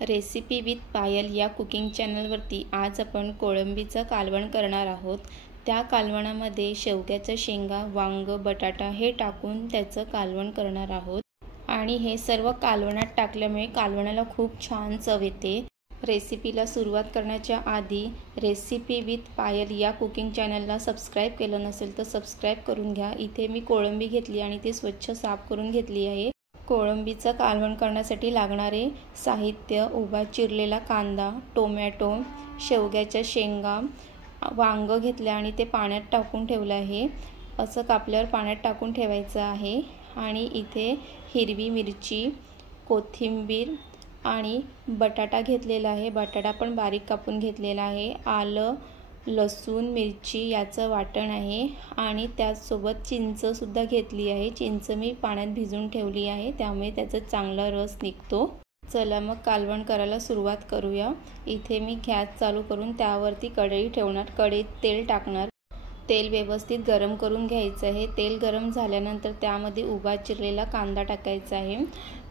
Recipe with पायल या cooking चॅनलवरती आज आपण कोळंबीचं कालवण करणार आहोत। त्या कालवणामध्ये शेवग्याच्या शेंगा, वांग, बटाटा हे टाकून त्याचं कालवण करणार आहोत आणि हे सर्व कालवणात टाकल्यामुळे कालवणाला खूप छान चव येते। रेसिपीला सुरुवात करण्याच्या आधी रेसिपी विथ पायल या कुकिंग चॅनलला सबस्क्राइब केलं नसेल तर सबस्क्राइब करून घ्या। इथे मी कोळंबी घेतली आणि ती स्वच्छ साफ करून घेतली आहे। कोळंबीचं कालवण करण्यासाठी लागणारे साहित्य: उभा चिरलेला कांदा, टोमॅटो, शेवग्याच्या शेंगा, वांग घेतले आणि ते पाण्यात टाकून ठेवलं आहे। असं कापल्यावर पाण्यात टाकून ठेवायचं आहे। आणि इथे हिरवी मिरची, कोथिंबीर आणि बटाटा घेतलेला आहे। बटाटा पण बारीक कापून घेतलेला आहे। आलं, लसूण, मिरची याचं वाटण आहे आणि त्याचसोबत चिंचसुद्धा घेतली आहे। चिंच मी पाण्यात भिजवून ठेवली आहे, त्यामुळे त्याचा चांगला रस निघतो। चला मग कालवण करायला सुरुवात करूया। इथे मी गॅस चालू करून त्यावरती कढई ठेवणार। कढईत तेल टाकणार। तेल व्यवस्थित गरम करून घ्यायचं आहे। तेल गरम झाल्यानंतर त्यामध्ये उभा चिरलेला कांदा टाकायचा आहे।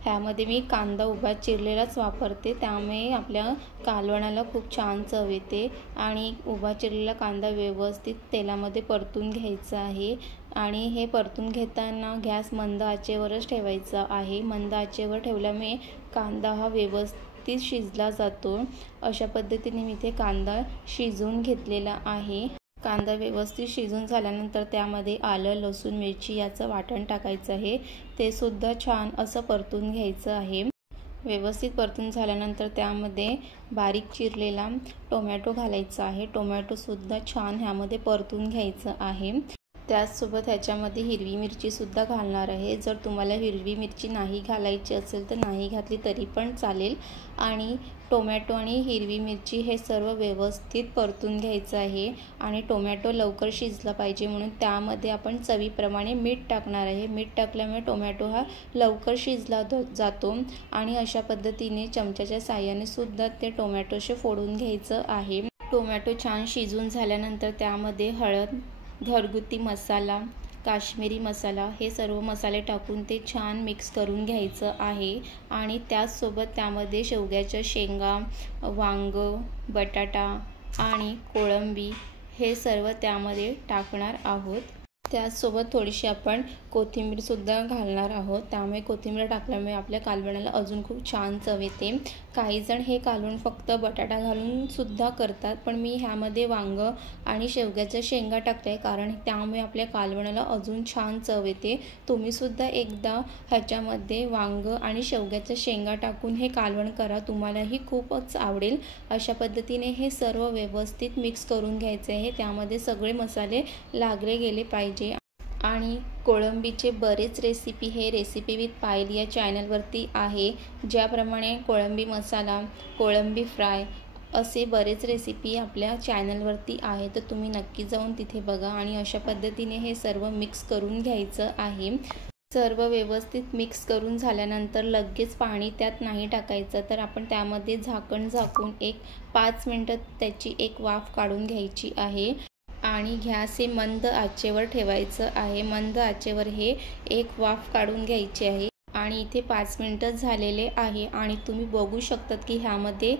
ह्यामध्ये मी कांदा उभा चिरलेलाच वापरते, त्यामुळे आपल्या कालवणाला खूप छान चव येते। आणि उभा चिरलेला कांदा व्यवस्थित तेलामध्ये परतून घ्यायचा आहे आणि हे परतून घेताना गॅस मंद आचेवरच ठेवायचा आहे। मंद आचेवर ठेवल्यामुळे कांदा हा व्यवस्थित शिजला जातो। अशा पद्धतीने मी इथे कांदा शिजवून घेतलेला आहे। कांदा व्यवस्थित शिजून झाल्यानंतर त्यामध्ये आलं, लसूण, मिरची याचं वाटण टाकायचं आहे। ते सुद्धा छान असं परतून घ्यायचं आहे। व्यवस्थित परतून झाल्यानंतर त्यामध्ये बारीक चिरलेला टोमॅटो घालायचा आहे। टोमॅटो सुद्धा छान ह्यामध्ये परतून घ्यायचं आहे। त्याचसोबत ह्याच्यामध्ये हिरवी मिरची सुद्धा घालणार आहे। जर तुम्हाला हिरवी मिरची नाही घालायची असेल तर नाही घातली तरी पण चालेल। आणि टोमॅटो आणि हिरवी मिरची हे सर्व व्यवस्थित परतून घ्यायचं आहे। आणि टोमॅटो लवकर शिजला पाहिजे म्हणून त्यामध्ये आपण चवीप्रमाणे मीठ टाकणार आहे। मीठ टाकल्यामुळे टोमॅटो हा लवकर शिजला जातो। आणि अशा पद्धतीने चमच्याच्या साहाय्याने सुद्धा ते टोमॅटोशी फोडून घ्यायचं आहे। टोमॅटो छान शिजून झाल्यानंतर त्यामध्ये हळद, घरगुती मसाला, काश्मीरी मसाला हे सर्व मसाले टाकून ते छान मिक्स करून घ्यायचं आहे। आणि त्याचसोबत त्यामध्ये शेवग्याच्या शेंगा, वांग, बटाटा आणि कोळंबी हे सर्व त्यामध्ये टाकणार आहोत। त्याचसोबत थोडीशी आपण कोथिंबीरसुद्धा घालणार आहोत, त्यामुळे कोथिंबीर टाकल्यामुळे आपल्या कालवणाला अजून खूप छान चव येते। काहीजण हे कालवण फक्त बटाटा घालून सुद्धा करतात, पण मी ह्यामध्ये वांग आणि शेवग्याच्या शेंगा टाकते आहे, कारण त्यामुळे आपल्या कालवणाला अजून छान चव येते। तुम्हीसुद्धा एकदा ह्याच्यामध्ये वांग आणि शेवग्याच्या शेंगा टाकून हे कालवण करा, तुम्हालाही खूपच आवडेल। अशा पद्धतीने हे सर्व व्यवस्थित मिक्स करून घ्यायचे आहे। त्यामध्ये सगळे मसाले लागले गेले पाहिजे। आणि कोळंबीचे बरेच रेसिपी हे रेसिपी विथ पायल या चॅनलवरती आहे। ज्याप्रमाणे कोळंबी मसाला, कोळंबी फ्राय असे बरेच रेसिपी आपल्या चॅनलवरती आहे, तर तुम्ही नक्की जाऊन तिथे बघा। आणि अशा पद्धतीने हे सर्व मिक्स करून घ्यायचं आहे। सर्व व्यवस्थित मिक्स करून झाल्यानंतर लगेच पाणी त्यात नाही टाकायचं, तर आपण त्यामध्ये झाकण झाकून 5 मिनिटं त्याची एक वाफ काढून घ्यायची आहे। आणि गॅस हे मंद आचेवर ठेवायचं आहे। मंद आचेवर हे एक वाफ काढून घ्यायची आहे। आणि इथे 5 मिनिटं झालेले आहे आणि तुम्ही बघू शकतात की ह्यामध्ये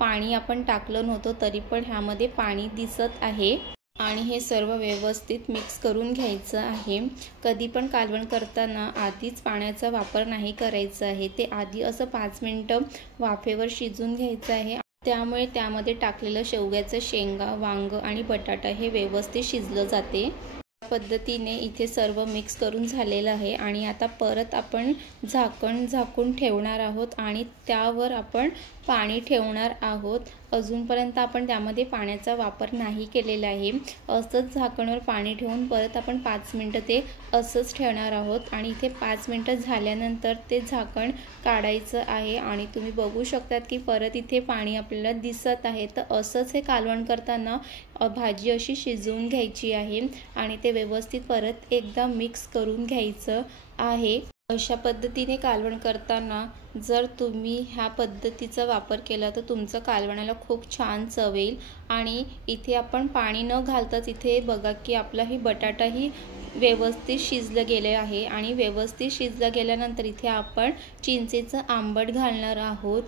पाणी आपण टाकलं नव्हतं तरी पण ह्यामध्ये पाणी दिसत आहे। आणि हे सर्व व्यवस्थित मिक्स करून घ्यायचं आहे। कधी पण कालवण करताना आधीच पाण्याचा वापर नाही करायचा आहे, ते आधी असं 5 मिनिटं वाफेवर शिजून घ्यायचं आहे। त्यामुळे त्यामध्ये टाकलेलं शेवग्याचं शेंगा, वांग आणि बटाटा हे व्यवस्थित शिजलं जाते। पद्धतीने इथे सर्व मिक्स करून झालेलं आहे। आणि आता परत आपण झाकण झाकून ठेवणार आहोत आणि त्यावर आपण पाणी ठेवणार आहोत। अजूनपर्यंत आपण त्यामध्ये पाण्याचा वापर नाही केलेला आहे। असंच झाकणावर पाणी ठेवून परत आपण 5 मिनिटं ते असंच ठेवणार आहोत। आणि इथे 5 मिनिटं झाल्यानंतर ते झाकण काढायचं आहे आणि तुम्ही बघू शकतात की परत इथे पाणी आपल्याला दिसत आहे। तर असंच हे कालवण करताना भाजी अशी शिजवून घ्यायची आहे आणि ते व्यवस्थित परत एकदा मिक्स करून घ्यायचं आहे। अशा पद्धतीने कालवण करताना जर तुम्ही ह्या पद्धतीचा वापर केला तर तुमचं कालवणाला खूप छान चव येईल। आणि इथे आपण पाणी न घालताच इथे बघा की आपलाही बटाटाही व्यवस्थित शिजलं गेले आहे। आणि व्यवस्थित शिजलं गेल्यानंतर इथे आपण चिंचेचं आंबट घालणार आहोत।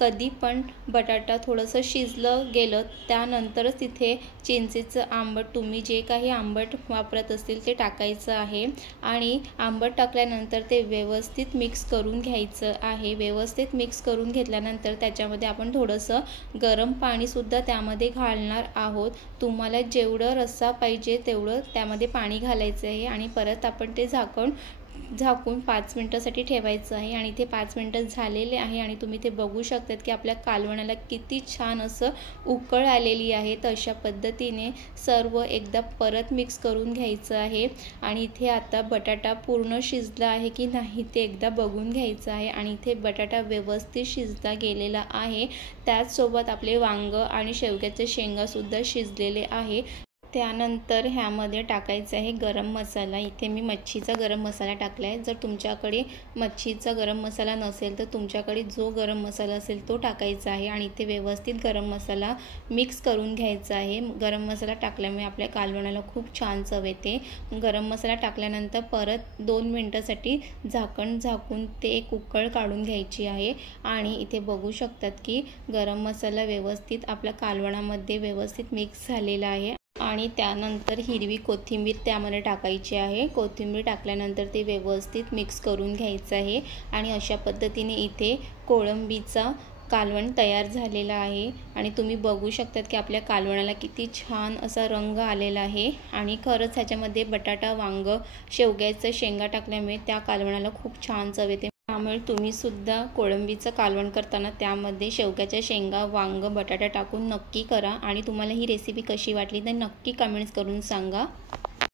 कधी पण बटाटा थोडंसं शिजलं गेलं त्यानंतरच तिथे चिंचेचं आंबट, तुम्ही जे काही आंबट वापरत असतील ते टाकायचं आहे आणि आंबट टाकल्यानंतर ते व्यवस्थित मिक्स करून घ्यायचं आहे। व्यवस्थित मिक्स करून घेतल्यानंतर त्याच्यामध्ये आपण थोडंसं गरम पाणीसुद्धा त्यामध्ये घालणार आहोत। तुम्हाला जेवढं रस्सा पाहिजे तेवढं त्यामध्ये पाणी घालायचं आहे आणि परत आपण ते झाकून 5 मिनिटांसाठी ठेवायचं आहे। आणि इथे 5 मिनिटं झालेले आहे आणि तुम्ही ते बघू शकतात की आपल्या कालवणाला किती छान असं उकळ आलेली आहे। तर अशा पद्धतीने सर्व एकदा परत मिक्स करून घ्यायचं आहे आणि इथे आता बटाटा पूर्ण शिजला आहे की नाही ते एकदा बघून घ्यायचं आहे आणि इथे बटाटा व्यवस्थित शिजला गेलेला आहे। त्याचसोबत आपले वांग आणि शेवग्याचे शेंगासुद्धा शिजलेले आहे। त्यानंतर ह्यामध्ये टाकायचं आहे गरम मसाला। इथे मी मच्छीचा गरम मसाला टाकला आहे। जर तुमच्याकडे मच्छीचा गरम मसाला नसेल तर तुमच्याकडे जो गरम मसाला असेल तो टाकायचा आहे आणि इथे व्यवस्थित गरम मसाला मिक्स करून घ्यायचा आहे। गरम मसाला टाकल्यामुळे आपल्या कालवणाला खूप छान चव येते। गरम मसाला टाकल्यानंतर परत 2 मिनिटांसाठी झाकून ते एक उकळ काढून घ्यायची आहे आणि इथे बघू शकतात की गरम मसाला व्यवस्थित आपल्या कालवणामध्ये व्यवस्थित मिक्स झालेला आहे। आणि त्यानंतर हिरवी कोथिंबीर त्यामध्ये टाकायची आहे। कोथिंबीर टाकल्यानंतर ते व्यवस्थित मिक्स करून घ्यायचं आहे आणि अशा पद्धतीने इथे कोळंबीचा कालवण तयार झालेला आहे आणि तुम्ही बघू शकतात की आपल्या कालवणाला किती छान असा रंग आलेला आहे आणि खरंच ह्याच्यामध्ये बटाटा, वांग, शेवग्याचं शेंगा टाकल्यामुळे त्या कालवणाला खूप छान चव येते। त्यामुळे तुम्ही सुद्धा कोळंबीचं कालवण करताना त्यामध्ये शेवग्याच्या शेंगा, वांग, बटाटा टाकून नक्की करा आणि तुम्हाला ही रेसिपी कशी वाटली तर नक्की कमेंट्स करून सांगा।